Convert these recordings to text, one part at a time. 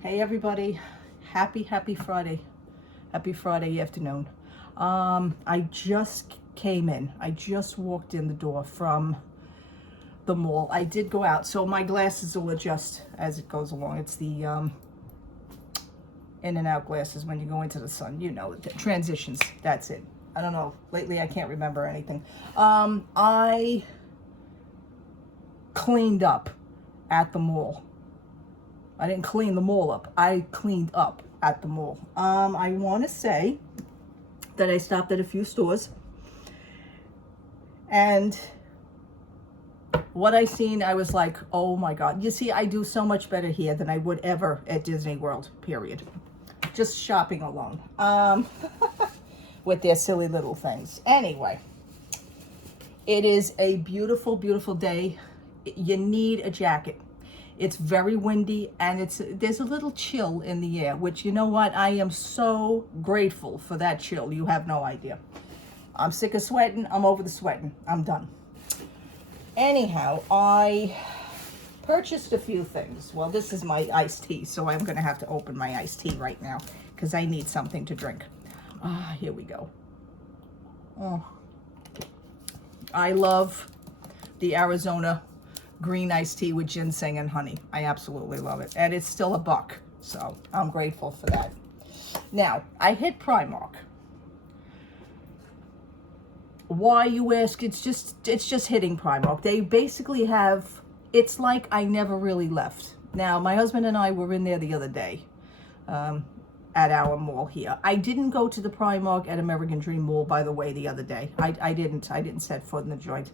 Hey everybody, happy Friday. Happy Friday afternoon. I just came in. I just walked in the door from the mall. I did go out, so my glasses will adjust as it goes along. It's the in and out glasses when you go into the sun. You know, the transitions, that's it. I don't know, lately I can't remember anything. I cleaned up at the mall. I didn't clean the mall up. I cleaned up at the mall. I want to say that I stopped at a few stores, and what I seen, I was like, oh my God. You see, I do so much better here than I would ever at Disney World, period. Just shopping alone. With their silly little things. Anyway, it is a beautiful, beautiful day. You need a jacket. It's very windy, and there's a little chill in the air, which, you know what? I am so grateful for that chill. You have no idea. I'm sick of sweating. I'm over the sweating. I'm done. Anyhow, I purchased a few things. Well, this is my iced tea, so I'm going to have to open my iced tea right now because I need something to drink. Here we go. Oh, I love the Arizona green iced tea with ginseng and honey. I absolutely love it. And it's still $1, so I'm grateful for that. Now, I hit Primark. Why, you ask? It's just hitting Primark. They basically have, it's like I never really left. Now, my husband and I were in there the other day at our mall here. I didn't go to the Primark at American Dream Mall, by the way, the other day. I didn't set foot in the joint.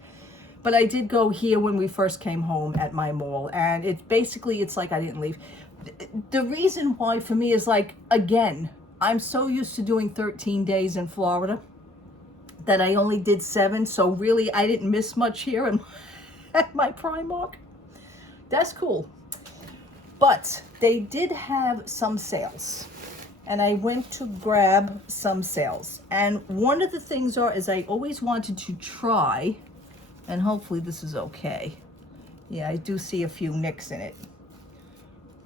But I did go here when we first came home at my mall, and it's like I didn't leave. The reason why for me is like, again, I'm so used to doing 13 days in Florida that I only did 7, so really I didn't miss much here at my Primark. That's cool. But they did have some sales, and I went to grab some sales. And one of the things is I always wanted to try, and hopefully this is okay. Yeah, I do see a few nicks in it,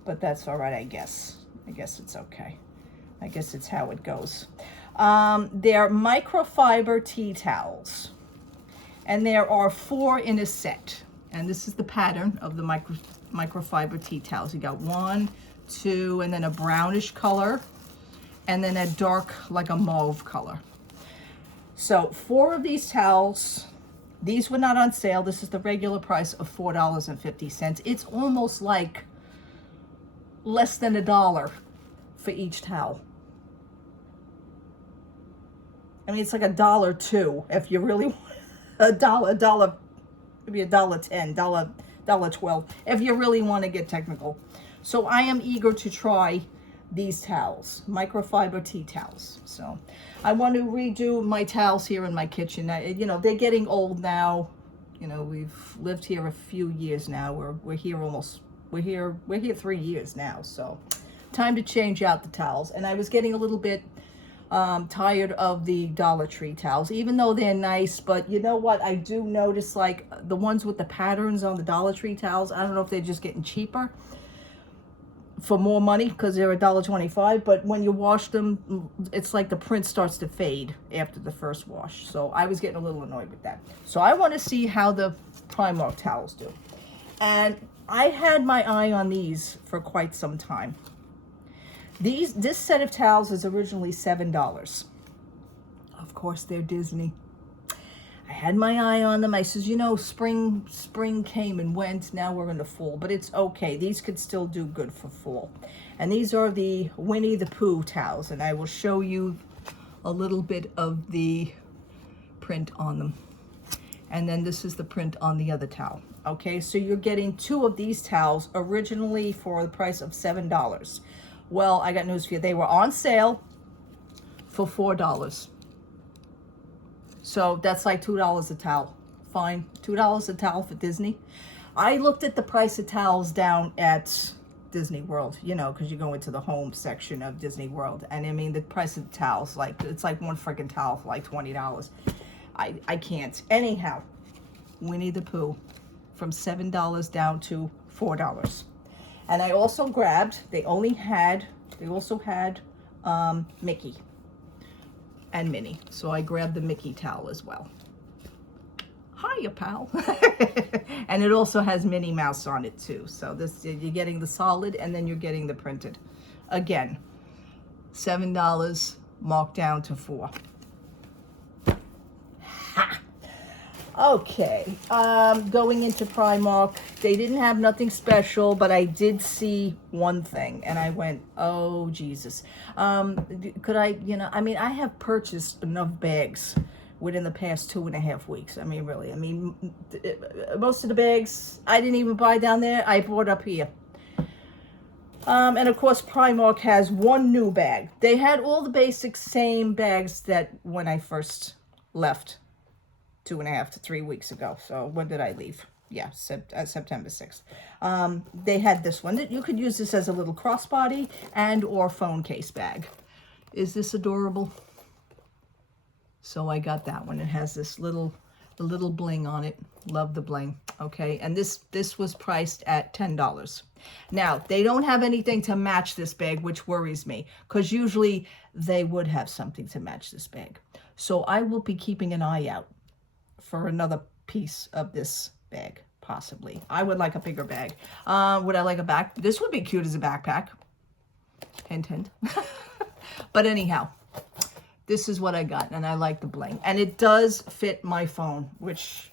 but that's all right, I guess. I guess it's okay. I guess it's how it goes. They're microfiber tea towels, and there are 4 in a set. And this is the pattern of the microfiber tea towels. You got 1, 2, and then a brownish color, and then a dark, like a mauve color. So 4 of these towels. These were not on sale. This is the regular price of $4.50. It's almost like less than $1 for each towel. I mean, it's like $1 too, if you really want $1, maybe $1.10, $1.12, if you really want to get technical. So I am eager to try these towels, microfiber tea towels. So I want to redo my towels here in my kitchen. You know, they're getting old now. You know, we've lived here a few years now. We're here 3 years now. So time to change out the towels. And I was getting a little bit tired of the Dollar Tree towels, even though they're nice. But you know what? I do notice, like, the ones with the patterns on the Dollar Tree towels, I don't know if they're just getting cheaper for more money because they're $1.25, but when you wash them, it's like the print starts to fade after the first wash. So I was getting a little annoyed with that. So I want to see how the Primark towels do. And I had my eye on these for quite some time. This set of towels is originally $7. Of course, they're Disney. I had my eye on them. I says, you know, spring came and went. Now we're in the fall, but it's okay. These could still do good for fall. And these are the Winnie the Pooh towels, and I will show you a little bit of the print on them. And then this is the print on the other towel. Okay, so you're getting 2 of these towels originally for the price of $7. Well, I got news for you. They were on sale for $4. So that's like $2 a towel. Fine, $2 a towel for Disney. I looked at the price of towels down at Disney World, you know, because you go into the home section of Disney World. And I mean, the price of the towels, like, it's like one freaking towel for like $20. I can't. Anyhow, Winnie the Pooh, from $7 down to $4. And I also grabbed, they also had Mickey and Minnie. So I grabbed the Mickey towel as well. Hiya, pal. And it also has Minnie Mouse on it too. So this, you're getting the solid and then you're getting the printed. Again, $7 marked down to $4. Ha! Okay, going into Primark, they didn't have nothing special, but I did see one thing, and I went, oh, Jesus. Could I, I mean, I have purchased enough bags within the past 2.5 weeks. I mean, really, most of the bags I didn't even buy down there, I bought up here. And of course, Primark has one new bag. They had all the basic same bags that when I first left 2.5 to 3 weeks ago. So when did I leave? Yeah, September 6th. They had this one. You could use this as a little crossbody and or phone case bag. Is this adorable? So I got that one. It has this little bling on it. Love the bling. Okay, and this was priced at $10. Now, they don't have anything to match this bag, which worries me, because usually they would have something to match this bag. So I will be keeping an eye out for another piece of this bag, possibly. I would like a bigger bag. Would I like a back? This would be cute as a backpack. Hint, hint. But anyhow, this is what I got, and I like the bling. And it does fit my phone, which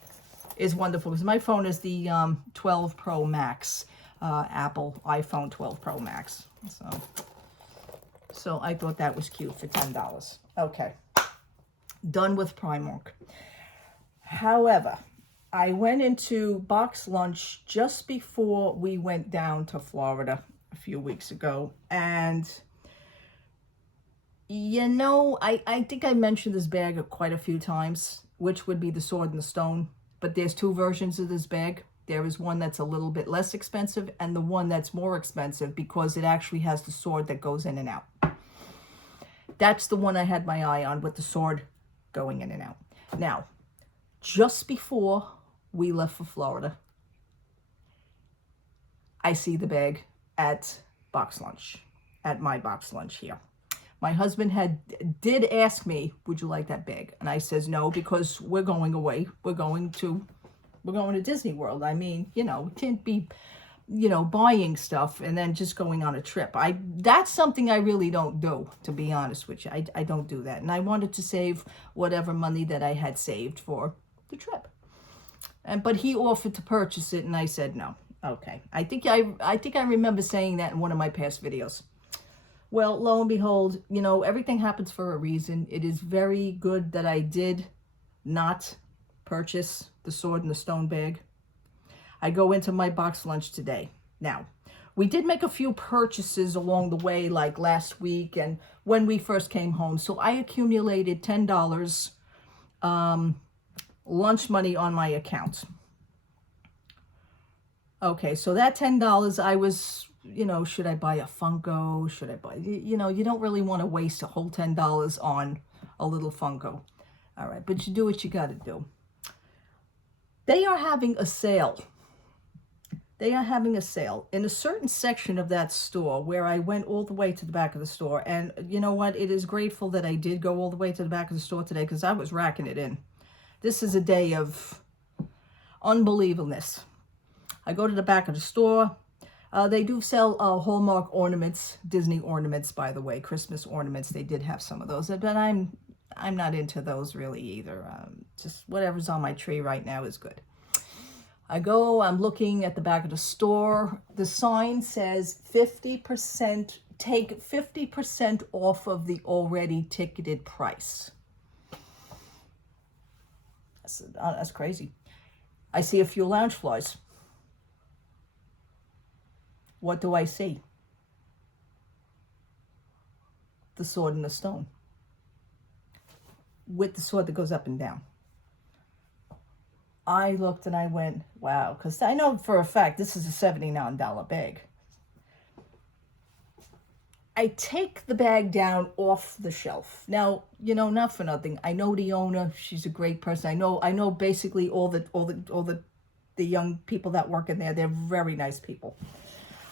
is wonderful, because my phone is the 12 Pro Max, Apple iPhone 12 Pro Max. So I thought that was cute for $10. Okay, done with Primark. However, I went into Box Lunch just before we went down to Florida a few weeks ago. And, I think I mentioned this bag quite a few times, which would be the Sword and the Stone. But there's two versions of this bag. There is one that's a little bit less expensive and the one that's more expensive because it actually has the sword that goes in and out. That's the one I had my eye on, with the sword going in and out. Now, just before we left for Florida, I see the bag at Box Lunch, at my Box Lunch here. My husband did ask me, would you like that bag? And I says no, because we're going away. We're going to Disney World. I mean, we can't be, buying stuff and then just going on a trip. That's something I really don't do, to be honest with you. I don't do that. And I wanted to save whatever money that I had saved for the trip. But he offered to purchase it, and I said no. Okay. I think I remember saying that in one of my past videos. Well, lo and behold, everything happens for a reason. It is very good that I did not purchase the Sword and the Stone bag. I go into my Box Lunch today. Now, we did make a few purchases along the way, like last week and when we first came home. So I accumulated $10 lunch money on my account. Okay, so that $10, I was, should I buy a Funko? Should I buy, you don't really want to waste a whole $10 on a little Funko. All right, but you do what you got to do. They are having a sale. They are having a sale in a certain section of that store where I went all the way to the back of the store. And you know what? It is grateful that I did go all the way to the back of the store today, because I was racking it in. This is a day of unbelievableness. I go to the back of the store. They do sell Hallmark ornaments, Disney ornaments, by the way, Christmas ornaments. They did have some of those, but I'm not into those really either. Just whatever's on my tree right now is good. I'm looking at the back of the store. The sign says 50%, take 50% off of the already ticketed price. That's crazy. I see a few Loungeflies. What do I see? The Sword and the Stone, with the sword that goes up and down. I looked and I went, wow, because I know for a fact this is a $79 bag. I take the bag down off the shelf. Now, not for nothing. I know the owner. She's a great person. I know basically all the young people that work in there. They're very nice people.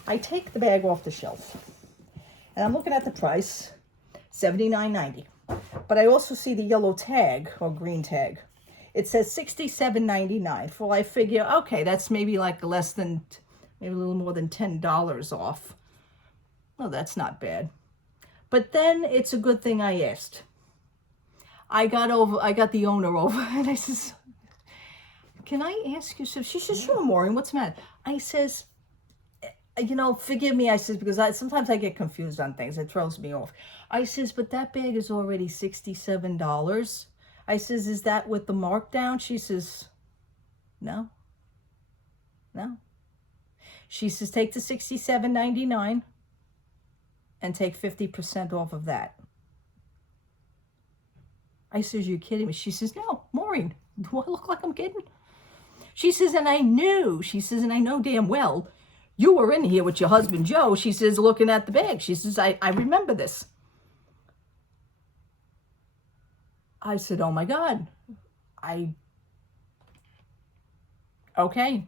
I take the bag off the shelf, and I'm looking at the price, $79.90. But I also see the yellow tag, or green tag. It says $67.99. Well, I figure, okay, that's maybe like less than, maybe a little more than $10 off. Oh, that's not bad. But then it's a good thing I asked. I got the owner over, and I says, can I ask you something? She says, sure, Maureen, what's the matter? I says, you know, forgive me, I says, because sometimes I get confused on things. It throws me off. I says, but that bag is already $67. I says, is that with the markdown? She says, no. No. She says, take the $67.99 and take 50% off of that. I says, you kidding me? She says, no, Maureen, do I look like I'm kidding? She says, and I knew, she says, and I know damn well, you were in here with your husband, Joe. She says, looking at the bag. She says, I remember this. I said, oh my God. Okay.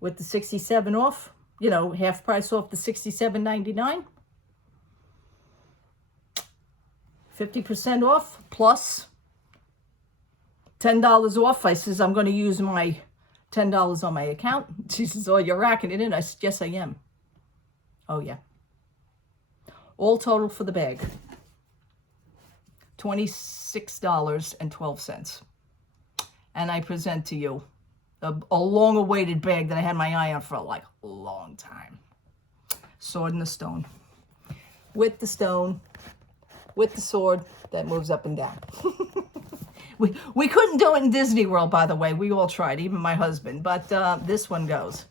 With the 67 off, you know, half price off the $67.99. 50% off plus $10 off. I says, I'm going to use my $10 on my account. She says, oh, you're racking it in. I said, yes, I am. Oh, yeah. All total for the bag, $26.12. And I present to you a long-awaited bag that I had my eye on for like a long time. Sword in the stone. With the stone, with the sword that moves up and down. We couldn't do it in Disney World, by the way. We all tried, even my husband. But this one goes.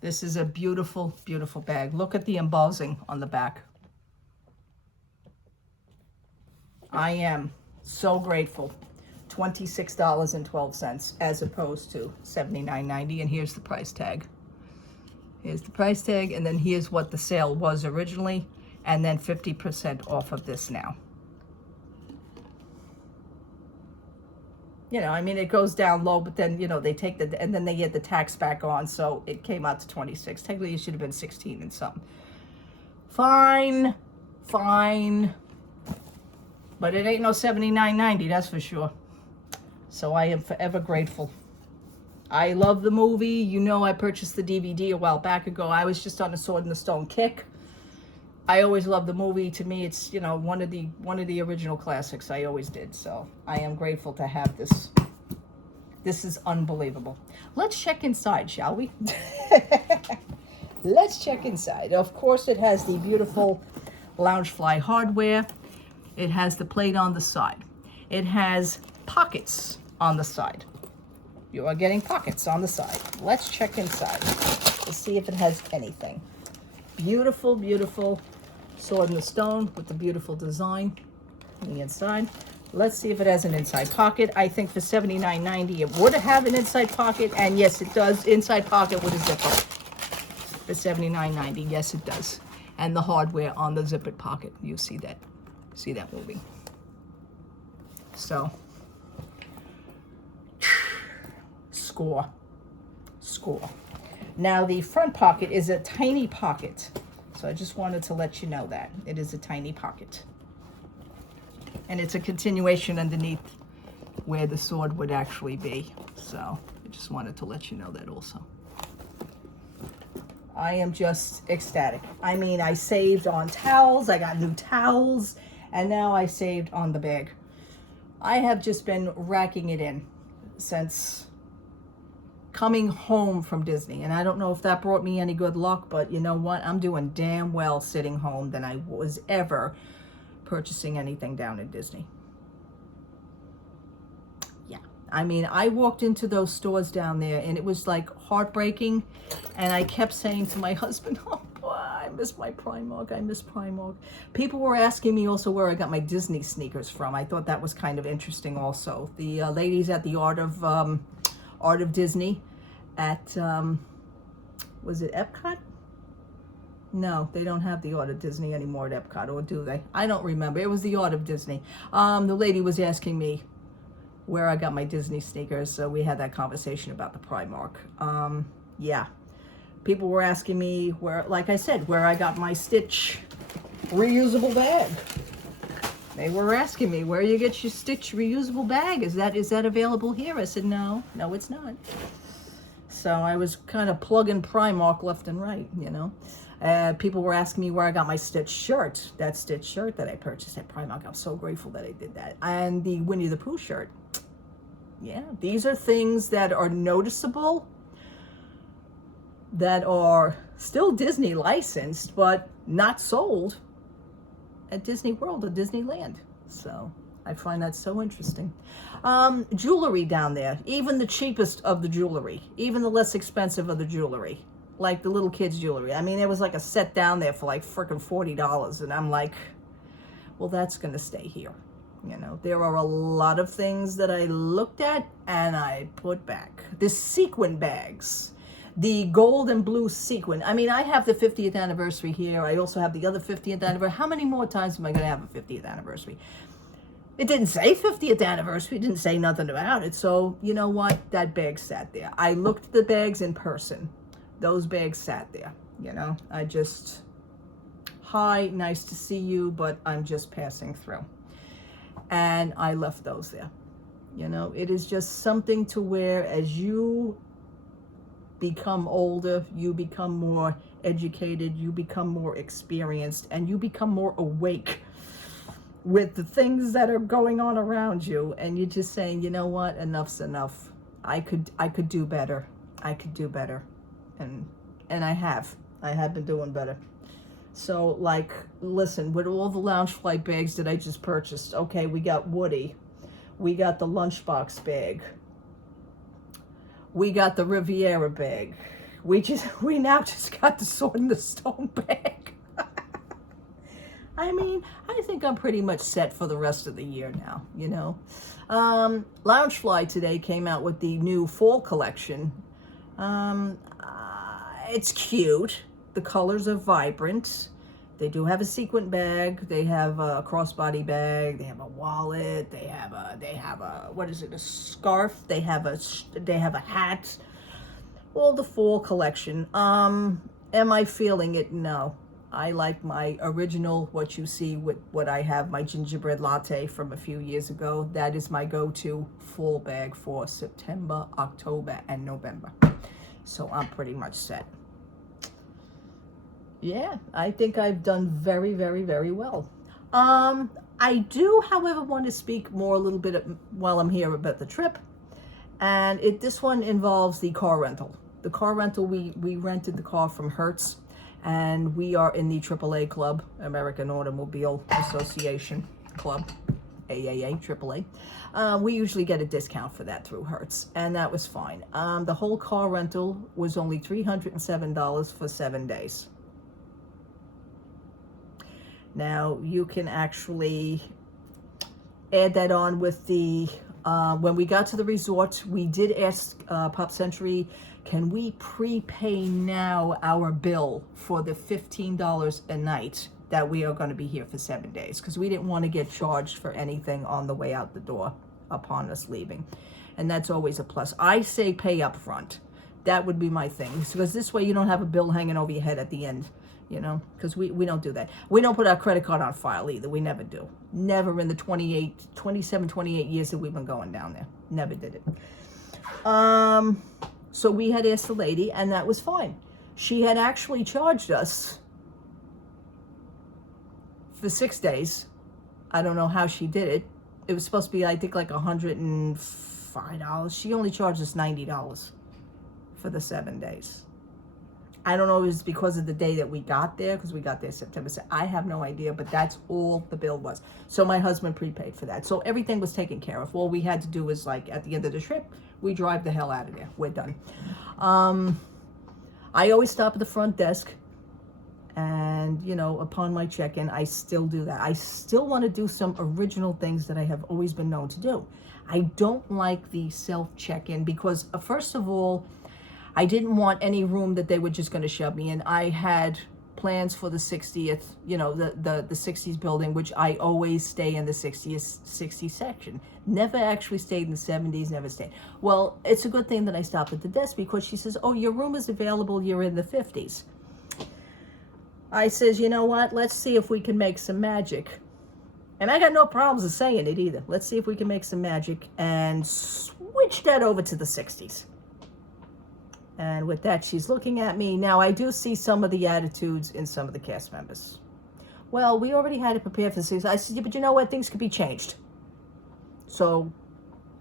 This is a beautiful, beautiful bag. Look at the embossing on the back. I am so grateful. $26.12 as opposed to $79.90. And here's the price tag. Here's the price tag. And then here's what the sale was originally. And then 50% off of this now. You know, I mean, it goes down low, but then, you know, they take and then they get the tax back on, so it came out to 26. Technically, it should have been 16 and something. Fine, fine. But it ain't no $79.90, that's for sure. So I am forever grateful. I love the movie. You know, I purchased the DVD a while back ago. I was just on a Sword in the Stone kick. I always loved the movie. To me, it's, you know, one of the original classics. I always did. So I am grateful to have this. This is unbelievable. Let's check inside, shall we? Let's check inside. Of course, it has the beautiful Loungefly hardware. It has the plate on the side. It has pockets on the side. You are getting pockets on the side. Let's check inside. Let's see if it has anything. Beautiful, beautiful Sword in the Stone with the beautiful design on the inside. Let's see if it has an inside pocket. I think for $79.90 it would have an inside pocket, and yes, it does. Inside pocket with a zipper. For $79.90, yes, it does. And the hardware on the zippered pocket. You see that? See that moving? So, score. Score. Now, the front pocket is a tiny pocket. So I just wanted to let you know that. It is a tiny pocket. And it's a continuation underneath where the sword would actually be. So I just wanted to let you know that also. I am just ecstatic. I mean, I saved on towels. I got new towels. And now I saved on the bag. I have just been racking it in since coming home from Disney. And I don't know if that brought me any good luck, but you know what? I'm doing damn well sitting home than I was ever purchasing anything down in Disney. Yeah. I mean, I walked into those stores down there and it was like heartbreaking. And I kept saying to my husband, oh boy, I miss my Primark. I miss Primark. People were asking me also where I got my Disney sneakers from. I thought that was kind of interesting also. The ladies at the Art of Disney at, was it Epcot? No, they don't have the Art of Disney anymore at Epcot, or do they? I don't remember. It was the Art of Disney. The lady was asking me where I got my Disney sneakers, so we had that conversation about the Primark. Yeah. People were asking me where, like I said, where I got my Stitch reusable bag. They were asking me where you get your Stitch reusable bag. Is that available here? I said, no, it's not. So I was kind of plugging Primark left and right, you know. People were asking me where I got my Stitch shirt. That Stitch shirt that I purchased at Primark. I'm so grateful that I did that. And the Winnie the Pooh shirt. Yeah, these are things that are noticeable, that are still Disney licensed, but not sold at Disney World or Disneyland. So I find that so interesting. Jewelry down there, even the cheapest of the jewelry, even the less expensive of the jewelry, like the little kids' jewelry. I mean, there was like a set down there for like frickin' $40, and I'm like, well, that's gonna stay here. You know, there are a lot of things that I looked at and I put back. The sequin bags, the gold and blue sequin. I mean, I have the 50th anniversary here. I also have the other 50th anniversary. How many more times am I going to have a 50th anniversary? It didn't say 50th anniversary. It didn't say nothing about it. So, you know what? That bag sat there. I looked at the bags in person. Those bags sat there. You know, I just, hi, nice to see you, but I'm just passing through. And I left those there. You know, it is just something to where as you become older, you become more educated, you become more experienced, and you become more awake with the things that are going on around you. And you're just saying, you know what, enough's enough. I could do better. I could do better. And I have been doing better. So, like, listen, with all the Loungefly bags that I just purchased, okay, we got Woody. We got the lunchbox bag. We got the Riviera bag. We now just got the Sword in the Stone bag. I mean, I think I'm pretty much set for the rest of the year now, you know. Loungefly today came out with the new fall collection. It's cute. The colors are vibrant. They do have a sequin bag. They have a crossbody bag. They have a wallet. They have a what is it? A scarf. They have a hat. All the fall collection. Am I feeling it? No. I like my original, what you see with what I have, my gingerbread latte from a few years ago. That is my go-to fall bag for September, October, and November. So I'm pretty much set. Yeah, I think I've done very, very, very well. I do, however, want to speak more a little bit while I'm here about the trip. And this one involves the car rental. The car rental, we rented the car from Hertz, and we are in the AAA club, American Automobile Association Club, AAA, AAA. We usually get a discount for that through Hertz, and that was fine. The whole car rental was only $307 for 7 days. Now, you can actually add that on with the, when we got to the resort, we did ask Pop Century, can we prepay now our bill for the $15 a night that we are going to be here for 7 days? Because we didn't want to get charged for anything on the way out the door upon us leaving. And that's always a plus. I say pay up front. That would be my thing. Because this way you don't have a bill hanging over your head at the end. You know, because we don't do that. We don't put our credit card on file either. We never do. Never in the 27, 28 years that we've been going down there. Never did it. So we had asked the lady, and that was fine. She had actually charged us for 6 days. I don't know how she did it. It was supposed to be, I think, like $105. She only charged us $90 for the 7 days. I don't know if it was because of the day that we got there, because we got there September 2nd. I have no idea, but that's all the bill was. So my husband prepaid for that. So everything was taken care of. All we had to do was, like, at the end of the trip, we drive the hell out of there. We're done. I always stop at the front desk, and, you know, upon my check-in, I still do that. I still want to do some original things that I have always been known to do. I don't like the self-check-in because, first of all, I didn't want any room that they were just going to shove me in. I had plans for the 60th, you know, the 60s building, which I always stay in the 60s section. Never actually stayed in the 70s, never stayed. Well, it's a good thing that I stopped at the desk, because she says, oh, your room is available, you're in the 50s. I says, you know what, let's see if we can make some magic. And I got no problems with saying it either. Let's see if we can make some magic and switch that over to the 60s. And with that, she's looking at me. Now, I do see some of the attitudes in some of the cast members. Well, we already had it prepared for the 60s. I said, yeah, but you know what? Things could be changed. So,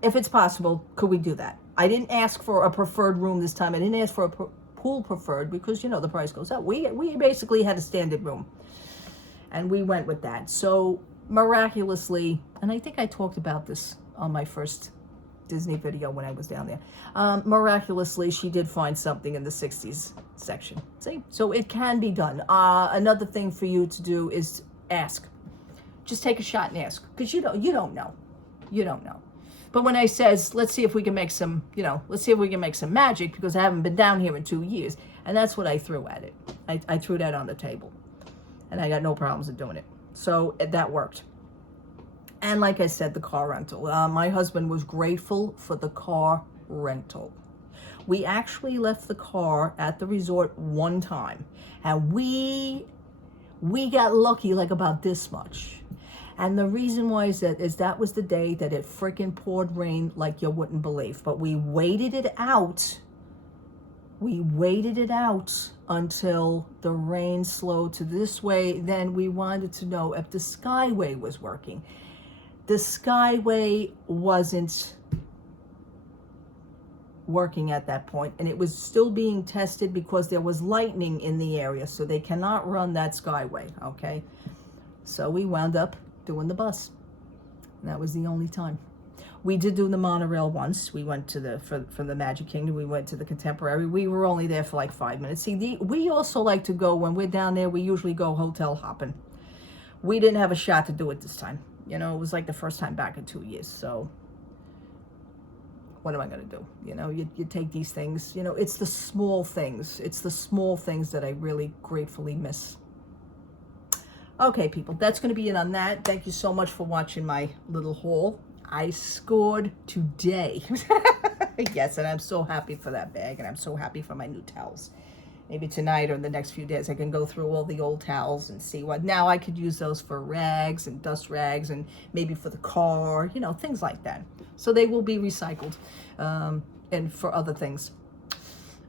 if it's possible, could we do that? I didn't ask for a preferred room this time. I didn't ask for a pool preferred, because, you know, the price goes up. We basically had a standard room. And we went with that. So, miraculously, and I think I talked about this on my first Disney video when I was down there. Miraculously, she did find something in the 60s section. See? So it can be done. Another thing for you to do is ask. Just take a shot and ask. Because you don't know. You don't know. But when I says, let's see if we can make some, you know, let's see if we can make some magic, because I haven't been down here in 2 years. And that's what I threw at it. I threw that on the table. And I got no problems with doing it. So that worked. And like I said, the car rental. My husband was grateful for the car rental. We actually left the car at the resort one time. And we got lucky like about this much. And the reason why is that was the day that it freaking poured rain like you wouldn't believe. But we waited it out. We waited it out until the rain slowed to this way. Then we wanted to know if the Skyway was working. The Skyway wasn't working at that point, and it was still being tested because there was lightning in the area, so they cannot run that Skyway, okay? So we wound up doing the bus. And that was the only time. We did do the monorail once. We went to from the Magic Kingdom, we went to the Contemporary. We were only there for like 5 minutes. See, we also like to go, when we're down there, we usually go hotel hopping. We didn't have a shot to do it this time. You know, it was like the first time back in 2 years. So what am I going to do? You know, you take these things, you know, it's the small things. It's the small things that I really gratefully miss. Okay, people, that's going to be it on that. Thank you so much for watching my little haul. I scored today. Yes, and I'm so happy for that bag, and I'm so happy for my new towels. Maybe tonight or in the next few days, I can go through all the old towels and see what. Now I could use those for rags and dust rags, and maybe for the car, you know, things like that. So they will be recycled and for other things.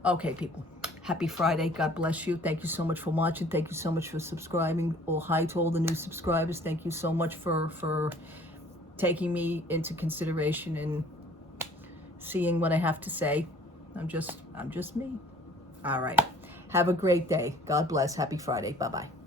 Okay, people. Happy Friday. God bless you. Thank you so much for watching. Thank you so much for subscribing. Oh, hi to all the new subscribers. Thank you so much for taking me into consideration and seeing what I have to say. I'm just me. All right. Have a great day. God bless. Happy Friday. Bye-bye.